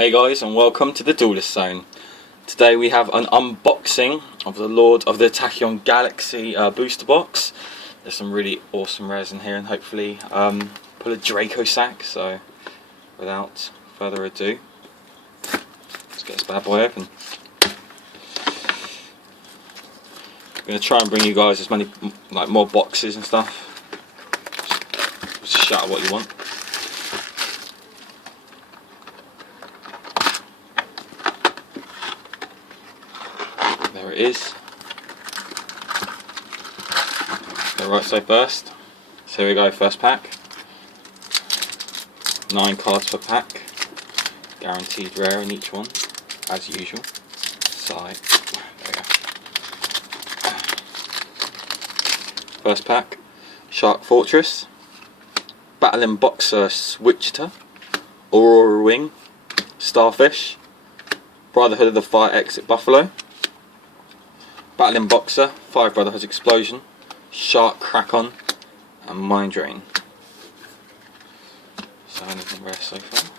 Hey guys, and welcome to the Duelist Zone. Today we have an unboxing of the Lord of the Tachyon Galaxy booster box. There's some really awesome rares in here, and hopefully pull a Draco sack. So without further ado, let's get this bad boy open. I'm going to try and bring you guys as many more boxes and stuff. Just shout out what you want. There it is. Alright, so first. So here we go, first pack. 9 cards per pack. Guaranteed rare in each one, as usual. Side. There we go. First pack. Shark Fortress. Battling Boxer Switchter. Aurora Wing. Starfish. Brotherhood of the Fire Exit Buffalo. Battling Boxer, 5 Brotherhoods Explosion, Shark Krakon, and Mind Drain. So anything rare so far.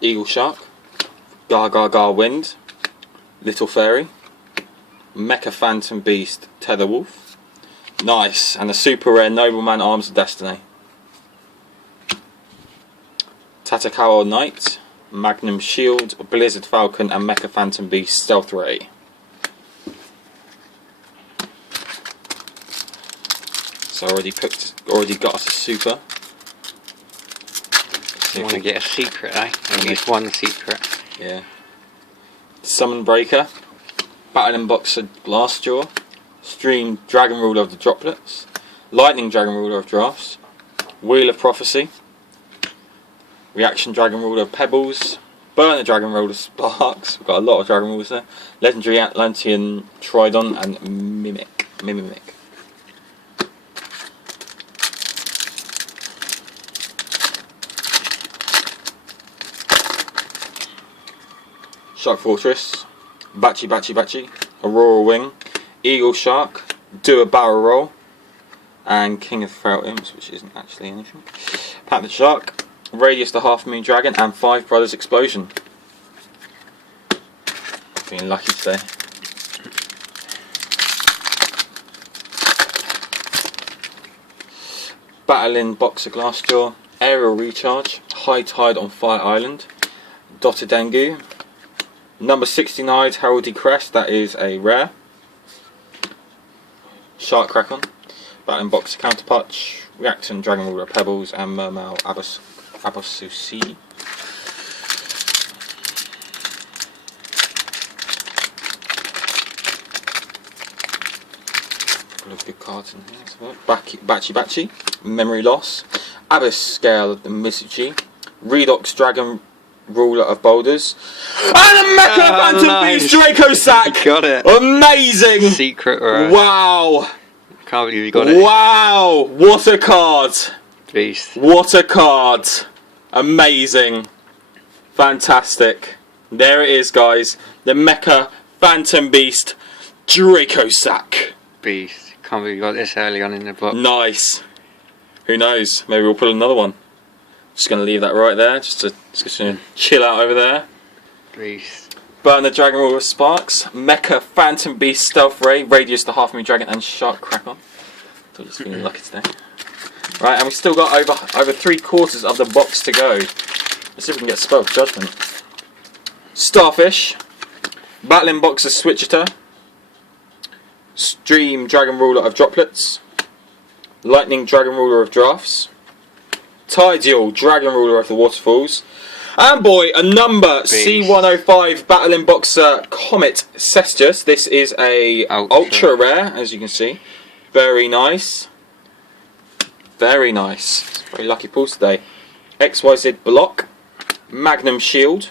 Eagle Shark, Gar Wind, Little Fairy, Mecha Phantom Beast Tether Wolf. Nice, and a super rare Nobleman Arms of Destiny. Tachyon Knight, Magnum Shield, Blizzard Falcon, and Mecha Phantom Beast Stealth Ray. So already got us a super. I want to get a secret, eh? At least one secret. Yeah. Summon Breaker, Battling Boxer Glassjaw, Stream Dragon Ruler of the Droplets, Lightning Dragon Ruler of Drafts, Wheel of Prophecy, Reaction Dragon Ruler of Pebbles, Burner Dragon Ruler of Sparks. We've got a lot of Dragon Rulers there. Legendary Atlantean Tridon and Mimic. Shark Fortress, Bachi, Aurora Wing, Eagle Shark, Do a Barrel Roll, and King of Feral Imps, which isn't actually anything. Panther Shark, Radius the Half Moon Dragon, and 5 Brothers Explosion. Feeling lucky today. Battling Boxer Glassjaw, Aerial Recharge, High Tide on Fire Island, Dotadengu, number 69 Heraldry Crest, that is a rare. Shark Krakon, Battling Boxer Counterpunch, Reaction Dragon Ruler Pebbles, and Mermail Abasusi. Couple of good cards in here. So Bachi, Memory Loss, Abyss Scale of the Misuchi, Redox Dragon Ruler of Boulders, and a Mecha Phantom Beast Draco sack! Got it! Amazing! Secret rare. Wow! Can't believe you got it. Wow! What a card! Beast. What a card! Amazing. Fantastic. There it is, guys. The Mecha Phantom Beast Draco sack. Beast. Can't believe you got this early on in the book. Nice. Who knows? Maybe we'll put another one. Just going to leave that right there, just to chill out over there. Beast. Burn the Dragon Ruler of Sparks, Mecha Phantom Beast Stealth Ray, Radius the Half Moon Dragon, and Shark Krakon. So just feeling lucky today. Right, and we've still got over 3/4 of the box to go. Let's see if we can get Spell of Judgment. Starfish, Battling Boxer Switchter, Stream Dragon Ruler of Droplets, Lightning Dragon Ruler of Drafts, Tidal Dragon Ruler of the Waterfalls, and boy, a number Beast. C105 Battling Boxer Comet Cestus. This is a ultra rare, as you can see. Very nice. Very nice. Very lucky pulls today. XYZ Block, Magnum Shield,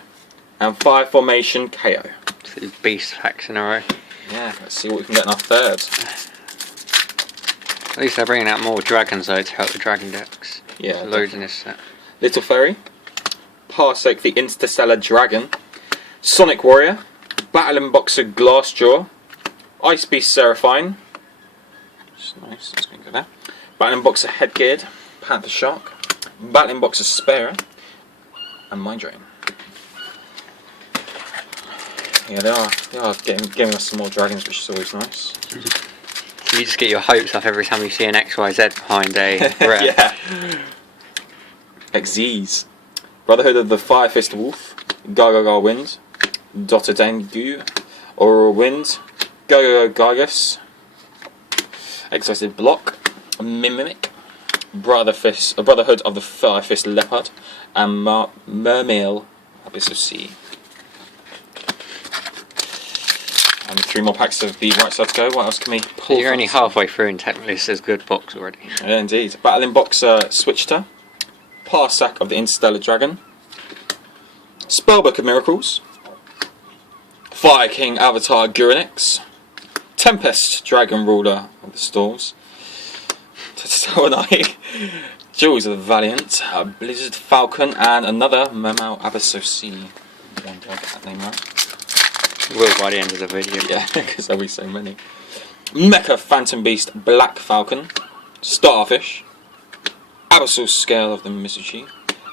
and Fire Formation KO. 2 beast packs in a row. Yeah, let's see what we can get in our third. At least they're bringing out more dragons though to help the dragon decks. Yeah, there's loads in this set. Little Fairy, Parsec the Interstellar Dragon, Sonic Warrior, Battling Boxer Glassjaw, Ice Beast Seraphine. It's nice, that's going to go there. Battling Boxer Headgeared, Panther Shark. Battling Boxer Sparer, and Mind Drain. Yeah, they are giving us some more dragons, which is always nice. You just get your hopes up every time you see an XYZ behind a rare. Yeah. XZs. Brotherhood of the Fire Fist Wolf. Gargagar Wind. Dotadengu. Aurora Wind. Gargagus. Excited Block. Mimic. Brotherhood of the Fire Fist Leopard. And Mermail Abyss of Sea. And 3 more packs of the right side to go. What else can we pull? So you're only halfway through and technically this is a good box already. Yeah, indeed. Battling Boxer Switchter. Parsack of the Interstellar Dragon. Spellbook of Miracles. Fire King Avatar Gurinix. Tempest Dragon Ruler of the Storms. Tachyon. Jewels of the Valiant. Blizzard Falcon. And another Mermail Abyss of Sea. One day I get that name right. Will by the end of the video. Yeah, because there'll be so many. Mecha Phantom Beast Black Falcon. Starfish. Abyssal Scale of the Mizuchi.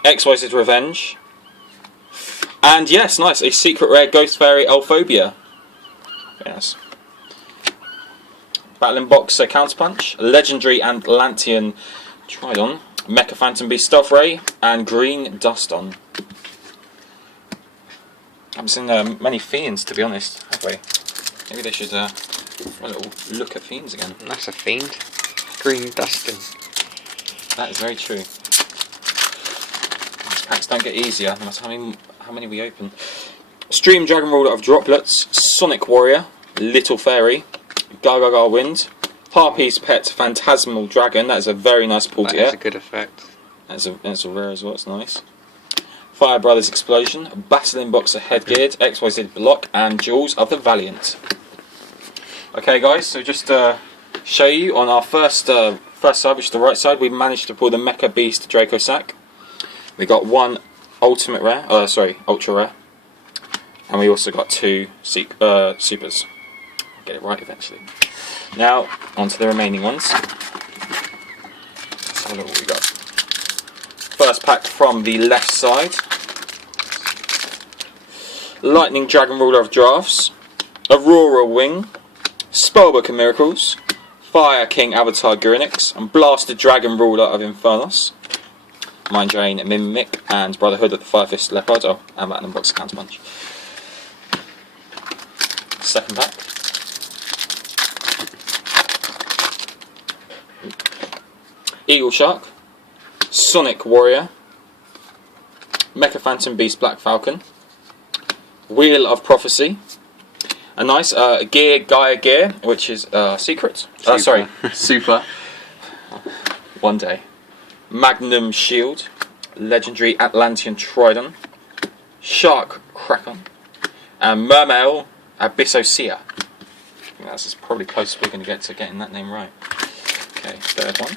XYZ Revenge. And yes, nice, a secret rare Ghost Fairy Elphobia. Yes. Battling Boxer Counterpunch. Legendary Atlantean Tridon. Mecha Phantom Beast Stealth Ray. And Green Duston. I haven't seen many Fiends, to be honest, have we? Maybe they should have a little look at Fiends again. That's a fiend. Green Dustin. That is very true. These packs don't get easier, no matter how many we open. Stream Dragon Ruler of Droplets, Sonic Warrior, Little Fairy, Gargagar Wind, Harpy's Pet Phantasmal Dragon. That is a very nice pull to That is get. a good effect. That's a rare as well, it's nice. Fire Brothers Explosion, Battling Boxer Headgeared, XYZ Block, and Jewels of the Valiant. Okay guys, so just to show you on our first side, which is the right side, we managed to pull the Mecha Beast Draco Sack. We got 1 Ultra Rare, and we also got 2 Supers. I'll get it right eventually. Now, on to the remaining ones. Let's have a look what we got. First pack from the left side. Lightning Dragon Ruler of Drafts. Aurora Wing. Spellbook of Miracles. Fire King Avatar Gurinix. And Blasted Dragon Ruler of Infernos. Mind Drain Mimic. And Brotherhood of the Fire Fist Leopard. Oh, and Battling Boxer Counterpunch. Second pack. Eagle Shark. Sonic Warrior, Mecha Phantom Beast Black Falcon, Wheel of Prophecy, a nice Gaia Gear, which is secret. Super. One day. Magnum Shield, Legendary Atlantean Tridon, Shark Kraken, and Mermail Abyss of Sea. I think that's probably close we're going to get to getting that name right. Okay, third one.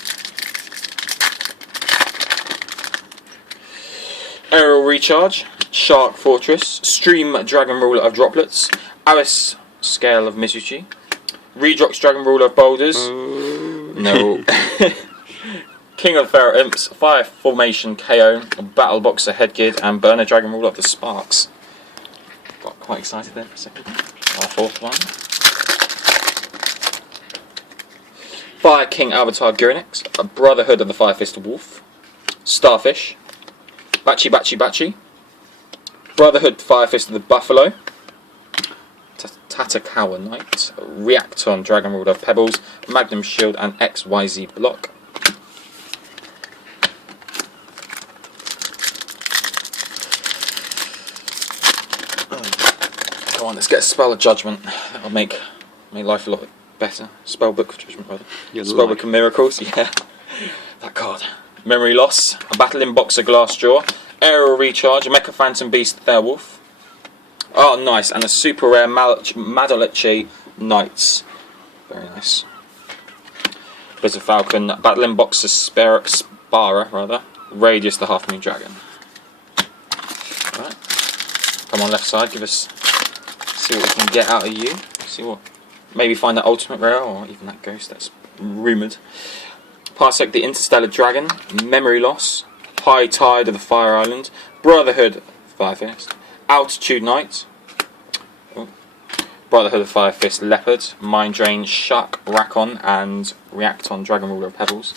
Aerial Recharge, Shark Fortress, Stream Dragon Ruler of Droplets, Abyss Scale of Mizuchi, Redrox Dragon Ruler of Boulders, no, King of Pharaoh Imps, Fire Formation KO, Battle Boxer Headgeared, and Burner Dragon Ruler of the Sparks. Got quite excited there for a second. Our fourth one. Fire King Avatar Gurinix, a Brotherhood of the Fire Fist Wolf, Starfish, Bachi, Brotherhood Fire Fist of the Buffalo, Tatakawa Knight, Reacton Dragon Ruler of Pebbles, Magnum Shield, and XYZ Block. Come on, let's get a Spell of Judgment. That'll make life a lot better. Spellbook of Judgment, rather. Spellbook of Miracles, yeah. That card. Memory Loss, a Battling Boxer Glassjaw, Aerial Recharge, a Mecha Phantom Beast Werewolf. Oh, nice, and a super rare Madaleche Knights. Very nice. Blizzard Falcon, Battling Boxer Spara, Radius the Half Moon Dragon. Right. Come on, left side, see what we can get out of you. See what Maybe find that ultimate rare, or even that ghost, that's rumoured. Parsec the Interstellar Dragon, Memory Loss, High Tide of the Fire Island, Brotherhood Fire Fist, Altitude Knight, Brotherhood of Fire Fist Leopard, Mind Drain, Shuck, Rakon, and Reacton Dragon Ruler of Pebbles.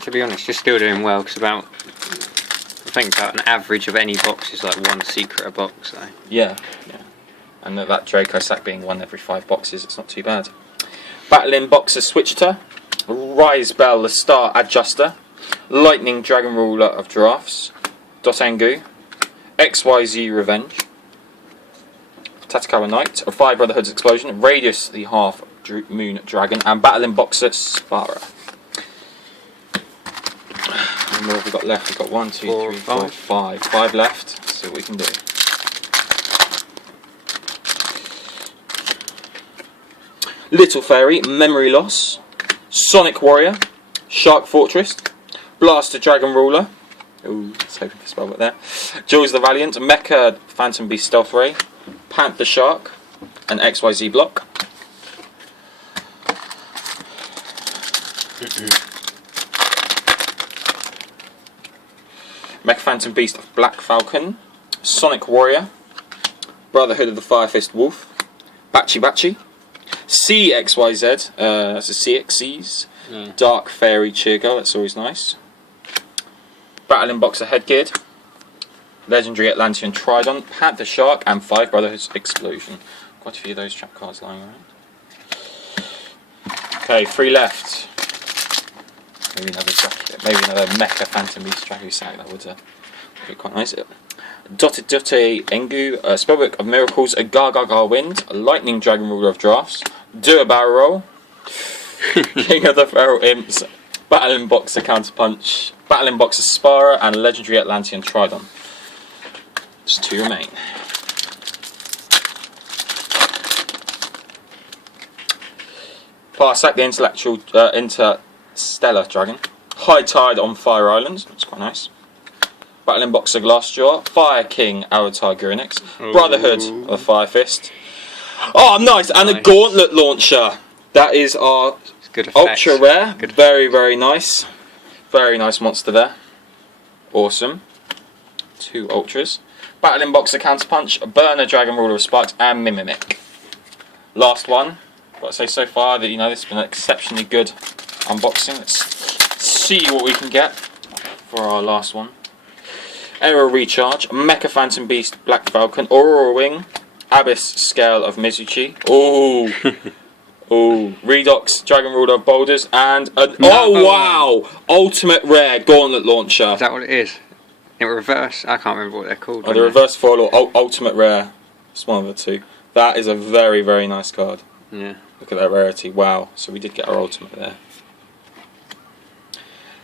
To be honest, you're still doing well, because I think about an average of any box is like 1 secret a box. So. Yeah. And that Draco sack being 1 every 5 boxes, it's not too bad. Battling Boxer Switchter, Rise Bell the Star Adjuster, Lightning Dragon Ruler of Drafts, Dotengu, XYZ Revenge, Tatakawa Knight, a 5 Brotherhood's Explosion, Radius the Half Moon Dragon, and Battling Boxer Spara. And what have we got left? We've got 1, 2, 3, 4, 5. 5 left. Let's see what we can do. Little Fairy, Memory Loss, Sonic Warrior, Shark Fortress, Blaster Dragon Ruler, ooh, let's hope for spell there, Jules the Valiant, Mecha Phantom Beast Stealth Ray, Panther Shark, and XYZ Block. Mecha Phantom Beast of Black Falcon, Sonic Warrior, Brotherhood of the Fire Fist Wolf, Bachi, CXYZ, that's a CXCs, Dark Fairy Cheergirl, that's always nice. Battling Boxer Headgear, Legendary Atlantean Tridon, Panther Shark, and 5 Brotherhood's Explosion. Quite a few of those trap cards lying around. Okay, 3 left. Maybe another jacket, maybe another Mecha Phantom Beast Draco Sack, that would be quite nice. Dote Engu, Spellbook of Miracles, a Gargagar Wind, a Lightning Dragon Ruler of Drafts, Do a Barrel Roll, King of the Feral Imps, Battling Boxer Counterpunch, Battling Boxer Spara, and Legendary Atlantean Tridon. Just 2 remain. Parsec the Interstellar Dragon, High Tide on Fire Islands, that's quite nice. Battling Boxer Glassjaw, Fire King Avatar Gurinix, Brotherhood of Fire Fist. Oh, nice! And a Gauntlet Launcher. That is our ultra rare. Very, very nice. Very nice monster there. Awesome. 2 ultras. Battling Boxer Counterpunch, Burner Dragon Ruler of Sparks, and Mimic. Last one. Got to say so far that this has been an exceptionally good unboxing. Let's see what we can get for our last one. Aero Recharge, Mecha Phantom Beast Black Falcon, Aurora Wing, Abyss Scale of Mizuchi. Oh, Redox Dragon Ruler of Boulders, and oh wow, Ultimate Rare Gauntlet Launcher. Is that what it is? In reverse? I can't remember what they're called. The reverse foil or Ultimate Rare. It's one of the 2. That is a very, very nice card. Yeah. Look at that rarity. Wow. So we did get our Ultimate there.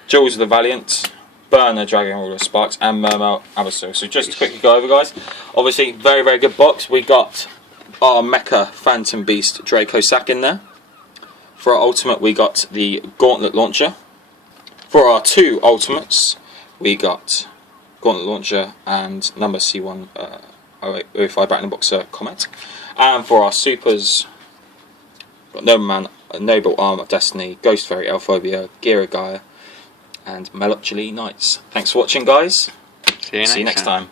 Jules of the Valiant, Burner Dragon Ruler of Sparks, and Mermail Abyssal. So just to quickly go over, guys. Obviously, very, very good box. We got our Mecha Phantom Beast Draco Sack in there. For our Ultimate, we got the Gauntlet Launcher. For our 2 Ultimates, we got Gauntlet Launcher and number C1 05 Battling Boxer Comet. And for our Supers, got Nobleman, Noble Arm of Destiny, Ghost Fairy Elphobia, Gira Gaia, and Melancholy Knights. Thanks for watching, guys. See you next time.